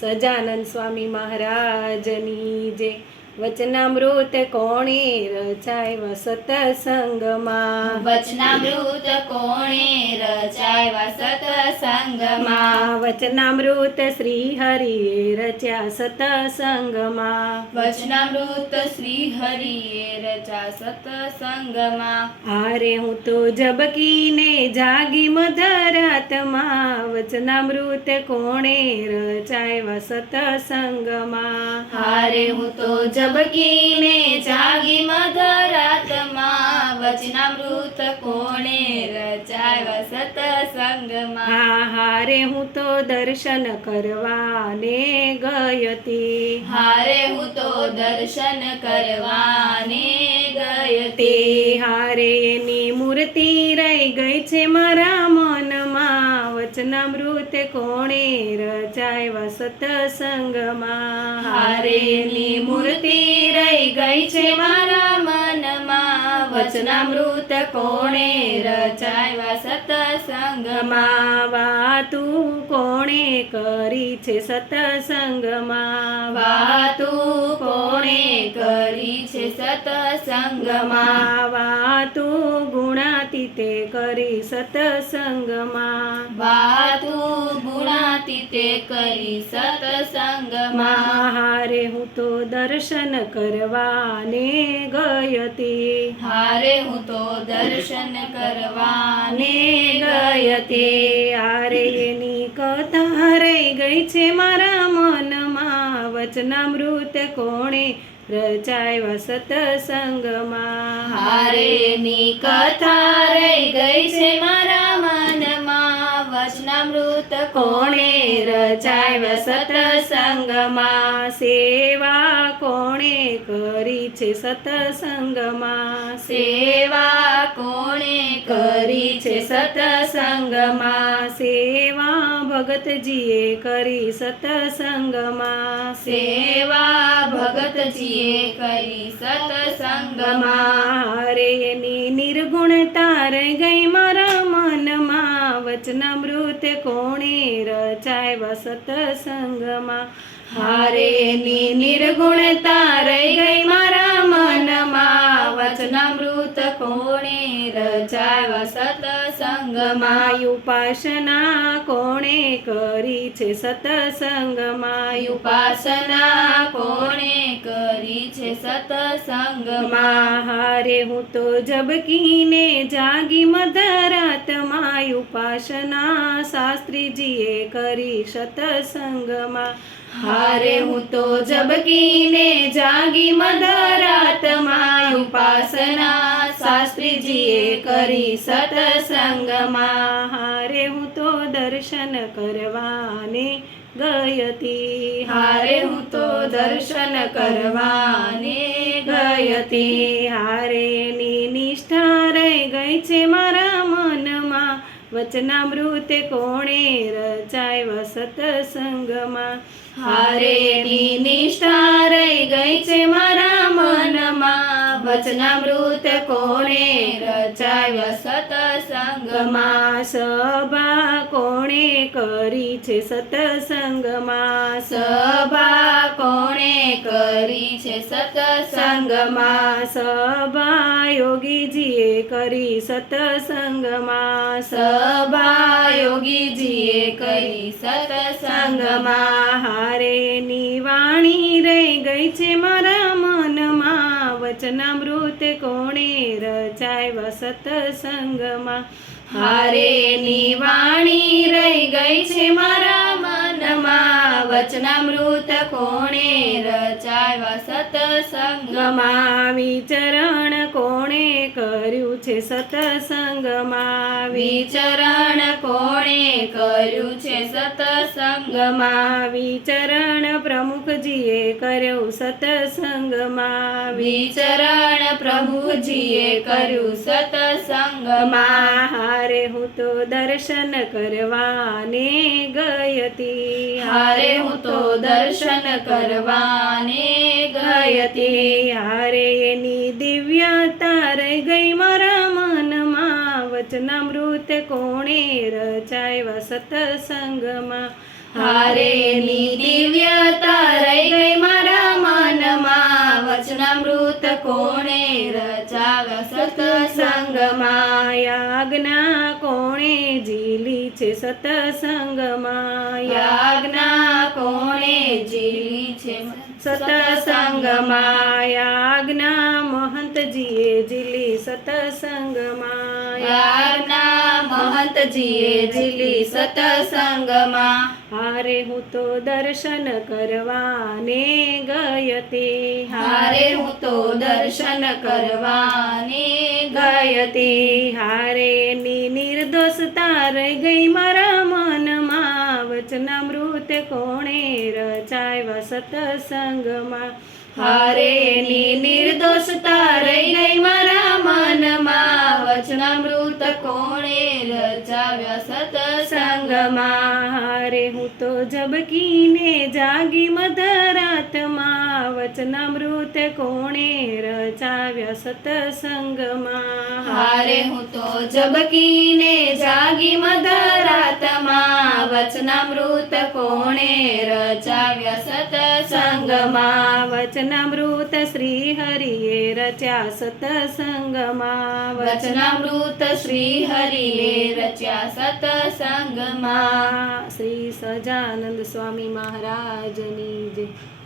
સજાનંદ સ્વામી મહારાજની જે વચનામૃત કોણે રચાય સતસંગમાં. વચનામૃત કોણે રચાયા સતસંગમાં. વચનામૃત શ્રી હરિએ રચ્યા સતસંગમાં. વચનામૃત શ્રી હરિએ રચા સતસંગમાં. હારે હું તો જબકીને જાગી મધરાતમાં વચનામૃત કોણે રચાય સતસંગમાં. હારે હું તો જબકીને જાગી મધરાતમાં વચનામૃત કોણે રચાયા સતસંગમાં. હારે હું તો દર્શન કરવાને ગયતી. હારે હું તો દર્શન કરવાને ગયતી. હારે એની મૂર્તિ રહી ગઈ છે મારા મનમાં વચનામૃત કોણે રચાય સતસંગમાં. હારેની મૂર્તિ રહી ગઈ છે મારા મનમાં વચનામૃત કોણે રચાયા સતસંગમાં. વાતું કોણે કરી છે સતસંગમાં. વાતું કોણે કરી છે સતસંગમાં. વાતું ગુણાતીતે કરી સતસંગમાં. વાતું ગુણાતીતે કરી સતસંગમાં. હારે હું તો દર્શન કરવાને ગયતી. હારે હું તો દર્શન કરવાને ગયતી. હારે એની કથા રહી ગઈ છે મારા મનમાં વચનામૃત કોણે રચાય સતસંગમાં. હારેની કથા રહી ગઈ છે મારા મનમાં વચનામૃત કોણે રચાયા સતસંગમાં. સેવા કોણે કરી છે સતસંગમાં. સેવા કોણે કરી છે સતસંગમાં. સેવા ભગતજીએ કરી સતસંગમાં. સેવા ભગતજીએ કરી સતસંગમાં. હારે એની નિર્ગુણતા રહી ગઈ મારા મનમાં વચનામૃત કોણે રચાય સતસંગમાં. હારેની નિર્ગુણતા રહી ગઈ મારા મનમાં વચનામૃત કોણે રચાયા સતસંગમાં. ઉપાસના કોણે કરી છે સતસંગમાં. ઉપાસના કોણે કરી છે સતસંગમાં. હારે હું તો જબકીને જાગી મધરાતમાં ઉપાસના શાસ્ત્રીજીએ કરી સતસંગમાં. હારે હું તો જબકીને જાગી મધરાતમાં ઉપાસના શાસ્ત્રીજીએ કરી સતસંગમાં. હારે હું તો દર્શન કરવાને ગયતી. હારે હું તો દર્શન કરવાને ગયતી. હારે ની નિષ્ઠા રહી ગઈ છે મારા મનમાં વચનામૃત કોણે રચાય સતસંગમાં. હારેની નિષ્ઠા રહી ગઈ છે મારા મનમાં વચનામૃત કોણે રચાયા સતસંગમાં. સભા કોણે કરી છે સતસંગમાં. સભા કોણે કરી છે સતસંગમાં. સભા યોગીજીએ કરી સતસંગમાં. સભા યોગીજીએ કરી સતસંગમાં. હારેની વાણી રહી ગઈ છે મારા મનમાં વચનામૃત કોણે રચાય સતસંગમાં. હારેની વાણી રહી ગઈ છે મારા મનમાં વચનામૃત કોણે રચાયા સતસંગમાં. વિચરણ કોણે કર્યું છે સતસંગમાં. વિચરણ કોણે કર્યું છે સતસંગમાં. વિચરણ પ્રમુખજીએ કર્યું સતસંગમાં. વિચરણ પ્રભુજીએ કર્યું સતસંગમાં. હારે હું તો દર્શન કરવાને ગયતી. હારે હું તો દર્શન કરવાને ગયતી. હારે એની દિવ્યતા રહી ગઈ મારા મનમાં વચનામૃત કોણે રચાય સતસંગમાં. હારેની દિવ્ય સત્સંગમાં યાજ્ઞા કોણે ઝીલી છે સતસંગમાં યાજ્ઞા કોણે ઝીલી છે સતસંગમાં યાજ્ઞા મહંતજીએ ઝીલી સતસંગમાં યાજ્ઞા મહંતજીએ ઝીલી સત્સંગમાં હારે હું તો દર્શન કરવાને ગયતી હારે હું તો દર્શન કરવાને ગયતી હારે ની નિર્દોષતા રહી ગઈ મારા મનમાં વચનામૃત કોણે રચાવ્યા સતસંગમાં હારે ની નિર્દોષતા રહી ગઈ મારા મનમાં વચનામૃત કોણે રચાવ્યા સત્સંગમાં સંગમાં હારે હું તો ઝબકીને જાગી મધરાતમાં વચનામૃત કોણે રચાવ્યા સતસંગમાં હારે હું તો ઝબકીને જાગી મધરાતમાં વચનામૃત કોણે રચાવ્યા સત્સંગમાં સંગમાં વચનામૃત શ્રી હરિએ રચ્યા સતસંગમાં વચનામૃત શ્રી હરિએ રચ્યા સત્સંગમાં શ્રી સજાનંદ સ્વામી મહારાજની જય.